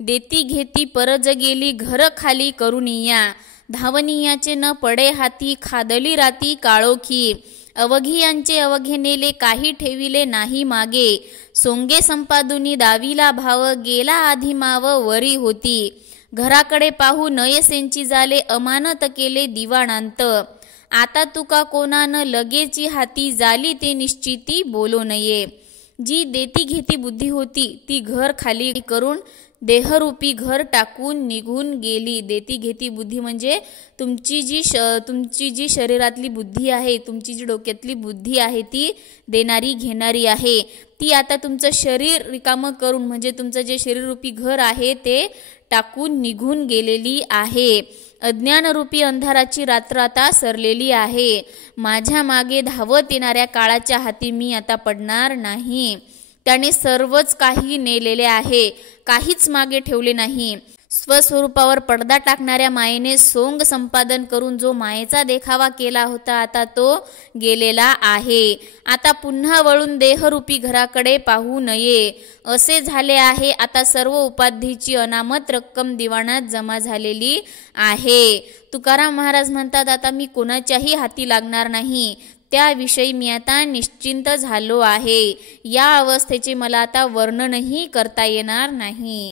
देती घेती परज गेली घर खाली करुनिया, धावनियाचे न पडे हाती खादली राती काळोखी, अवघियांचे अवघे नेले काही ठेविले नाही मागे, सोंगे संपादुनी दावीला भाव गेला आधी माव वरी होती, घराकडे पाहू नयसेंची झाले अमानत केले दिवाणांत, आता तुका कोणान लगेची हाती झाली ते निश्चिती बोलो नये. जी देती घेती बुद्धी होती ती घर खाली करून देहरूपी घर टाकून निघून गेली. देती घेती बुद्धी म्हणजे तुमची जी शरीरातली बुद्धी आहे, तुमची जी डोक्यातली बुद्धी आहे ती देणारी घेणारी आहे. ती आता तुमचं शरीर रिकामं करून म्हणजे तुमचं जे शरीररूपी घर आहे ते टाकून निघून गेलेली आहे. अज्ञानरूपी अंधाराची रात्र आता सरलेली आहे. माझ्या मागे धावत येणाऱ्या काळाच्या हाती मी आता पडणार नाही. त्याने सर्वच काही नेलेले आहे, काहीच मागे ठेवले नाही. स्वस्वरूपावर पडदा टाकणाऱ्या मायेने सोंग संपादन करून जो मायेचा देखावा केला होता आता तो गेलेला आहे. आता पुन्हा वळून देहरूपी घराकडे पाहू नये असे झाले आहे. आता सर्व उपाधीची अनामत रक्कम दिवाणात जमा झालेली आहे. तुकाराम महाराज म्हणतात, आता मी कोणाच्याही हाती लागणार नाही, त्याविषयी मी आता निश्चिंत झालो आहे. या अवस्थेचे मला आता वर्णनही करता येणार नाही.